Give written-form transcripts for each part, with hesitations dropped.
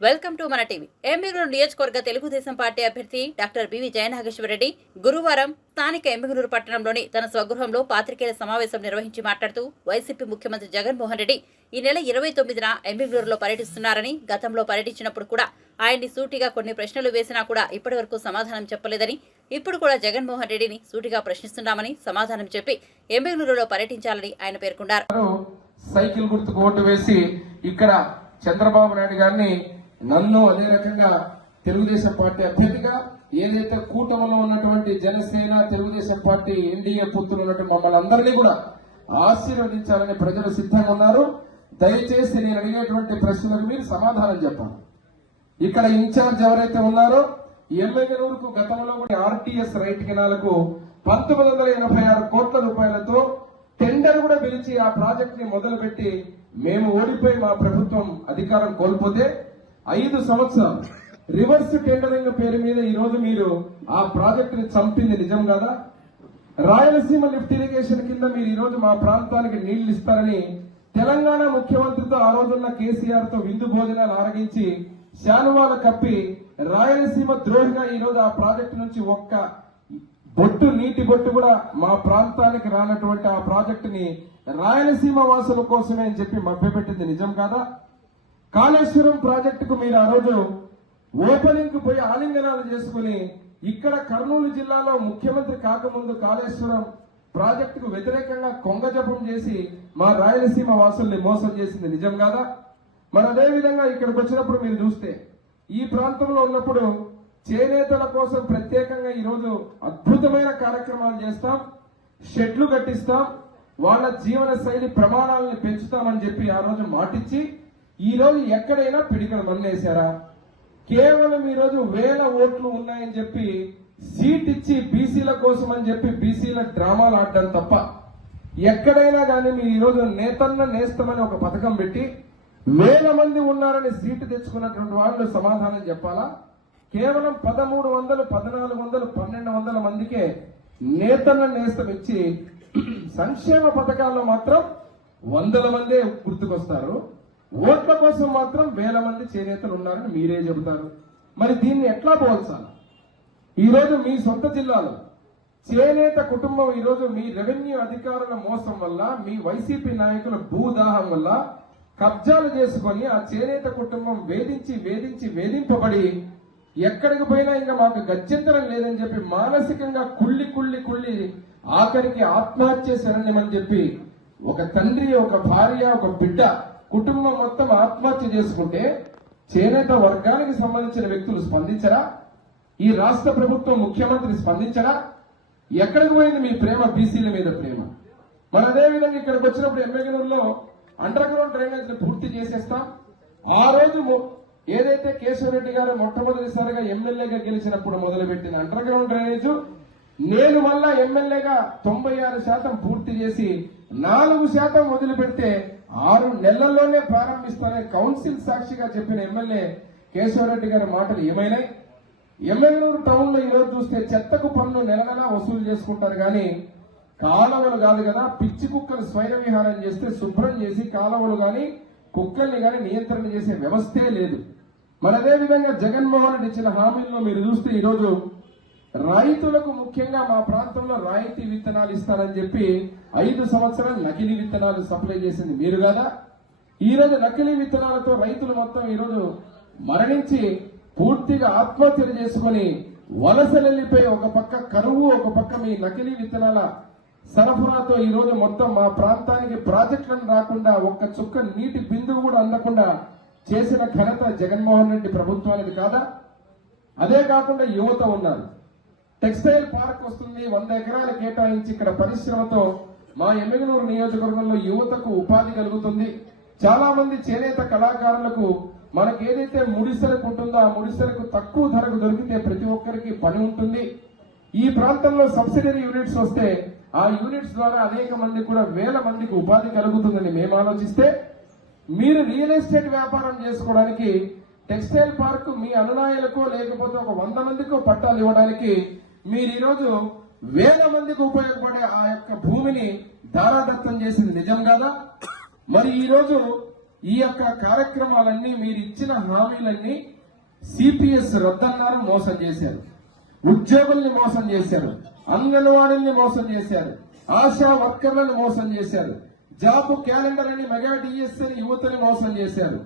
Welcome to మన TV. Emmiganur నియోజకవర్గ Telugu Desam party అభ్యర్థి డాక్టర్ బివి జయనాగేశ్వరరెడ్డి గురువారం స్థానిక ఎమ్మిగనూరు పట్టణంలోని తన స్వగృహంలో పాత్రికేయుల సమావేశం నిర్వహించి మాట్లాడుతూ వైసీపీ ముఖ్యమంత్రి జగన్మోహన్ రెడ్డి ఈ నెల 29న ఎమ్మిగనూరులో పర్యటిస్తున్నారని, గతంలో పర్యటించినప్పుడు కూడా ఆయన్ని సూటిగా కొన్ని ప్రశ్నలు వేసినా కూడా ఇప్పటివరకు సమాధానం చెప్పలేదని, ఇప్పుడు కూడా జగన్మోహన్ రెడ్డిని సూటిగా ప్రశ్నిస్తున్నామని సమాధానం చెప్పి ఎమ్మిగనూరులో పర్యటించాలని ఆయన పేర్కొన్నారు. సైకిల్ గుర్తుకు ఓటు వేసి ఇక్కడ చంద్రబాబు నాయుడు గారిని నన్ను అదే రకంగా తెలుగుదేశం పార్టీ అభ్యర్థిగా ఏదైతే కూటమిలో ఉన్నటువంటి జనసేన తెలుగుదేశం పార్టీ ఎన్డీఏ పొత్తులు ఉన్నటువంటి మమ్మల్ని అందరినీ కూడా ఆశీర్వదించాలని ప్రజలు సిద్ధంగా ఉన్నారు. దయచేసి నేను అడిగేటువంటి ప్రశ్నలకు మీరు సమాధానం చెప్పాలి. ఇక్కడ ఇన్ఛార్జ్ ఎవరైతే ఉన్నారో ఎమ్మెగనూరుకు గతంలో ఆర్టీఎస్ రైట్ కెనాలకు 1986 కోట్ల రూపాయలతో టెండర్ కూడా పిలిచి ఆ ప్రాజెక్ట్ ని మొదలుపెట్టి మేము ఓడిపోయి మా ప్రభుత్వం అధికారం కోల్పోతే 5 సంవత్సరాలు రివర్స్ టెండరింగ్ పేరు మీద ఈ రోజు మీరు ఆ ప్రాజెక్ట్ ని చంపింది నిజం కదా? రాయలసీమ లిఫ్ట్ ఇరిగేషన్ కింద మీరు ఈ రోజు మా ప్రాంతానికి నీళ్లు ఇస్తారని తెలంగాణ ముఖ్యమంత్రితో ఆ రోజున్న కేసీఆర్ తో విందు భోజనాలు ఆరగించి శాలువాలు కప్పి రాయలసీమ ద్రోహిగా ఈ రోజు ఆ ప్రాజెక్టు నుంచి ఒక్క బొట్టు నీటి బొట్టు కూడా మా ప్రాంతానికి రానటువంటి ఆ ప్రాజెక్టుని రాయలసీమ వాసుల కోసమే అని చెప్పి మభ్యపెట్టింది నిజం కాదా? కాళేశ్వరం ప్రాజెక్టుకు మీరు ఆ రోజు ఓపెనింగ్ కు పోయి ఆలింగనాలు చేసుకుని ఇక్కడ కర్నూలు జిల్లాలో ముఖ్యమంత్రి కాకముందు కాళేశ్వరం ప్రాజెక్టుకు వ్యతిరేకంగా కొంగజపం చేసి మా రాయలసీమ వాసుల్ని మోసం చేసింది నిజం కాదా? మరి అదే విధంగా ఇక్కడికి వచ్చినప్పుడు మీరు చూస్తే ఈ ప్రాంతంలో ఉన్నప్పుడు చేనేతల కోసం ప్రత్యేకంగా ఈరోజు అద్భుతమైన కార్యక్రమాలు చేస్తాం, షెడ్లు కట్టిస్తాం, వాళ్ళ జీవన శైలి ప్రమాణాలను పెంచుతామని చెప్పి ఆ రోజు మాటిచ్చి ఈ రోజు ఎక్కడైనా పిడికలు మన్నేశారా? కేవలం ఈ రోజు 1000 ఓట్లు ఉన్నాయని చెప్పి సీట్ ఇచ్చి బీసీల కోసం అని చెప్పి బీసీల డ్రామాలు ఆడడం తప్ప ఎక్కడైనా కానీ మీరు ఈ రోజు నేతన్న నేస్తమని ఒక పథకం పెట్టి 1000 మంది ఉన్నారని సీటు తెచ్చుకున్నటువంటి వాళ్ళు సమాధానం చెప్పాలా? కేవలం 1300, 1400, 1200 మందికే నేతన్న నేస్తం ఇచ్చి సంక్షేమ పథకాల్లో మాత్రం 100 మందే గుర్తుకొస్తారు, ఓట్ల కోసం మాత్రం 1000 మంది చేనేతలు ఉన్నారని మీరే చెబుతారు. మరి దీన్ని ఎట్లా పోల్చాలి? ఈరోజు మీ సొంత జిల్లాలో చేనేత కుటుంబం ఈరోజు మీ రెవెన్యూ అధికారుల మోసం వల్ల, మీ వైసీపీ నాయకుల భూదాహం వల్ల కబ్జాలు చేసుకుని ఆ చేనేత కుటుంబం వేధింపబడి ఎక్కడికి పోయినా ఇంకా మాకు గత్యంతరం లేదని చెప్పి మానసికంగా కుళ్ళి ఆఖరికి ఆత్మహత్య శరణ్యమని చెప్పి ఒక తండ్రి, ఒక భార్య, ఒక బిడ్డ కుటుంబం మొత్తం ఆత్మహత్య చేసుకుంటే చేనేత వర్గానికి సంబంధించిన వ్యక్తులు స్పందించరా? ఈ రాష్ట్ర ప్రభుత్వం ముఖ్యమంత్రి స్పందించరా? ఎక్కడికి పోయింది మీ ప్రేమ? బీసీల మీద ప్రేమ. మరి అదే విధంగా ఇక్కడికి వచ్చినప్పుడు ఎమ్మెగనూరులో అండర్ గ్రౌండ్ డ్రైనేజ్ పూర్తి చేసేస్తాం. ఆ రోజు ఏదైతే కేశవరెడ్డి గారు మొట్టమొదటిసారిగా ఎమ్మెల్యేగా గెలిచినప్పుడు మొదలుపెట్టిన అండర్ గ్రౌండ్ డ్రైనేజ్ నేను మళ్ళా ఎమ్మెల్యేగా 96% పూర్తి చేసి 4% వదిలిపెడితే 6 నెలల్లోనే ప్రారంభిస్తానని కౌన్సిల్ సాక్షిగా చెప్పిన ఎమ్మెల్యే కేశవరెడ్డి గారి మాటలు ఏమైనాయి? ఎమ్మెల్యేనూరు టౌన్ లో ఈరోజు చూస్తే చెత్తకు పన్ను నెల వసూలు చేసుకుంటారు కానీ కాలువలు కాదు కదా, పిచ్చి కుక్కలు స్వైర విహారం చేస్తే శుభ్రం చేసి కాలువలు గాని కుక్కల్ని గాని నియంత్రణ చేసే వ్యవస్థే లేదు. మరి అదే విధంగా జగన్మోహన్ రెడ్డి ఇచ్చిన హామీల్లో మీరు చూస్తే ఈరోజు రైతులకు ముఖ్యంగా మా ప్రాంతంలో రాయితీ విత్తనాలు ఇస్తానని చెప్పి 5 సంవత్సరాలు నకిలీ విత్తనాలు సప్లై చేసింది మీరు కదా? ఈ రోజు నకిలీ విత్తనాలతో రైతులు మొత్తం ఈరోజు మరణించి పూర్తిగా ఆత్మహత్యలు చేసుకుని వలసలెళ్లిపోయి ఒక పక్క కరువు, ఒక పక్క మీ నకిలీ విత్తనాల సరఫరాతో ఈ రోజు మొత్తం మా ప్రాంతానికి ప్రాజెక్టులను రాకుండా ఒక్క చుక్క నీటి బిందువు కూడా అందకుండా చేసిన ఘనత జగన్మోహన్ రెడ్డి ప్రభుత్వానికి కాదా? అదే కాకుండా యువత ఉన్నారు. టెక్స్టైల్ పార్క్ వస్తుంది, 100 ఎకరాలు కేటాయించి ఇక్కడ పరిశ్రమతో మా ఎమ్మిగనూరు నియోజకవర్గంలో యువతకు ఉపాధి కలుగుతుంది. చాలా మంది చేనేత కళాకారులకు మనకు ఏదైతే ముడిసరకు ఉంటుందో ఆ ముడిసరకు తక్కువ ధరకు దొరికితే ప్రతి ఒక్కరికి పని ఉంటుంది. ఈ ప్రాంతంలో సబ్సిడరీ యూనిట్స్ వస్తే ఆ యూనిట్స్ ద్వారా అనేక మంది కూడా 1000 మందికి ఉపాధి కలుగుతుందని మేము ఆలోచిస్తే మీరు రియల్ ఎస్టేట్ వ్యాపారం చేసుకోవడానికి టెక్స్టైల్ పార్క్ మీ అనునాయులకు లేకపోతే ఒక 100 మందికి పట్టాలు ఇవ్వడానికి మీరు ఈరోజు 1000 మందికి ఉపయోగపడే ఆ యొక్క భూమిని దారాదత్తం చేసింది నిజం కాదా? మరి ఈ రోజు ఈ యొక్క కార్యక్రమాలన్నీ మీరు ఇచ్చిన హామీలన్నీ సిపిఎస్ రద్దన్నారు, మోసం చేశారు. ఉద్యోగుల్ని మోసం చేశారు, అంగన్వాడీల్ని మోసం చేశారు, ఆశా వర్కర్లను మోసం చేశారు, జాబ్ క్యాలెండర్ అని మెగా డిఎస్ అని యువతని మోసం చేశారు.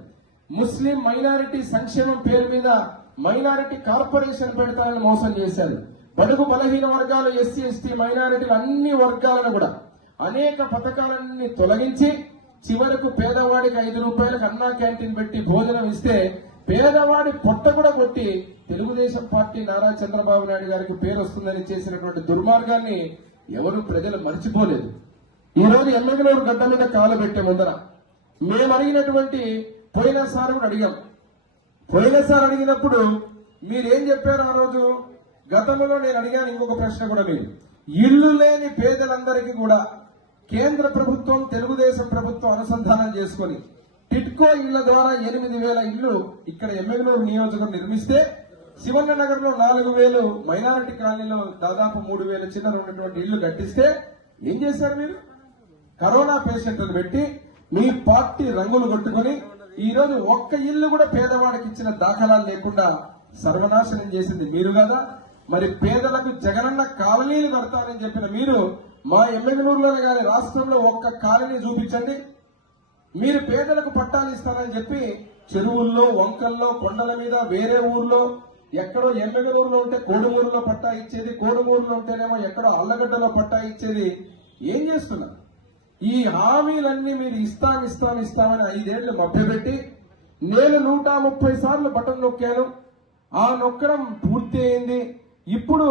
ముస్లిం మైనారిటీ సంక్షేమం పేరు మీద మైనారిటీ కార్పొరేషన్ పెడతారని మోసం చేశారు. బడుగు బలహీన వర్గాలు, ఎస్సీ ఎస్టీ మైనారిటీలు అన్ని వర్గాలను కూడా అనేక పథకాలన్నీ తొలగించి చివరకు పేదవాడికి 5 రూపాయలకు అన్నా క్యాంటీన్ పెట్టి భోజనం ఇస్తే పేదవాడి పొట్ట కూడా కొట్టి తెలుగుదేశం పార్టీ నారా చంద్రబాబు నాయుడు గారికి పేరు వస్తుందని చేసినటువంటి దుర్మార్గాన్ని ఎవరు ప్రజలు మర్చిపోలేదు. ఈ రోజు ఎమ్మెల్యేలు గడ్డ మీద కాలు పెట్టే ముందర మేము అడిగినటువంటి పోయినసారి కూడా అడిగాం. పోయినసారి అడిగినప్పుడు మీరేం చెప్పారు ఆ రోజు? గతంలో నేను అడిగాను ఇంకొక ప్రశ్న కూడా, మీరు ఇల్లు లేని పేదలందరికీ కూడా కేంద్ర ప్రభుత్వం తెలుగుదేశం ప్రభుత్వం అనుసంధానం చేసుకుని టిట్కో ఇళ్ల ద్వారా 8,000 ఇళ్లు ఇక్కడ ఎమ్మెల్యేలు నియోజకవర్గం నిర్మిస్తే, శివన్న నగర్ లో 4,000, మైనారిటీ కాలనీలో దాదాపు 3,000 చిల్లర ఉన్నటువంటి ఇళ్లు కట్టిస్తే ఏం చేశారు మీరు? కరోనా పేషెంట్లను పెట్టి మీ పార్టీ రంగులు కొట్టుకుని ఈ రోజు ఒక్క ఇల్లు కూడా పేదవాడికి ఇచ్చిన దాఖలాలు లేకుండా సర్వనాశనం చేసింది మీరు కదా. మరి పేదలకు జగనన్న కాలనీలు కడతానని చెప్పిన మీరు మా ఎమ్మెల్యేలోనే కానీ రాష్ట్రంలో ఒక్క కాలనీ చూపించండి. మీరు పేదలకు పట్టాలు ఇస్తారని చెప్పి చెరువుల్లో, వంకల్లో, కొండల మీద, వేరే ఊర్లో, ఎక్కడో ఎమ్మెగనూరులో ఉంటే కోడుమూరులో పట్టా ఇచ్చేది, కోడుమూరులో ఉంటేనేమో ఎక్కడో అల్లగడ్డలో పట్టా ఇచ్చేది. ఏం చేస్తున్నారు? ఈ హామీలన్నీ మీరు ఇస్తామని 5 ఏళ్లు మభ్యపెట్టి, నేను 130 సార్లు బటన్ నొక్కాను, ఆ నొక్కడం పూర్తి అయింది. ఇప్పుడు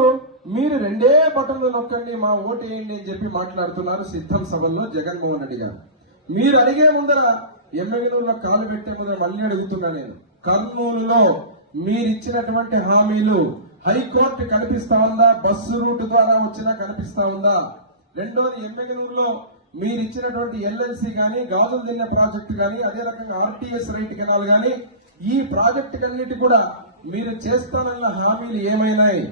మీరు 2 బటన్లు నొక్కండి, మా ఓటు వేయండి అని చెప్పి మాట్లాడుతున్నారు సిద్ధం సభల్లో జగన్మోహన్ రెడ్డి గారు. మీరు అడిగే ముందర ఎమ్మెల్యేలో కాలు పెట్టే ముందర మళ్ళీ అడుగుతున్నా నేను, కర్నూలులో మీరిచ్చినటువంటి హామీలు హైకోర్టు కనిపిస్తా ఉందా? బస్సు రూట్ ద్వారా వచ్చినా కనిపిస్తా ఉందా? రెండోది, ఎమ్మెగనూరులో మీరు ఇచ్చినటువంటి ఎల్ఎల్సి గాని, గాజులు తిన్న ప్రాజెక్టు గాని, అదే రకంగా ఆర్టీఎస్ రైట్ కెనాల్ గాని, ఈ ప్రాజెక్టులన్నిటి కూడా మీరు చేస్తానన్న హామీలు ఏమైనాయి?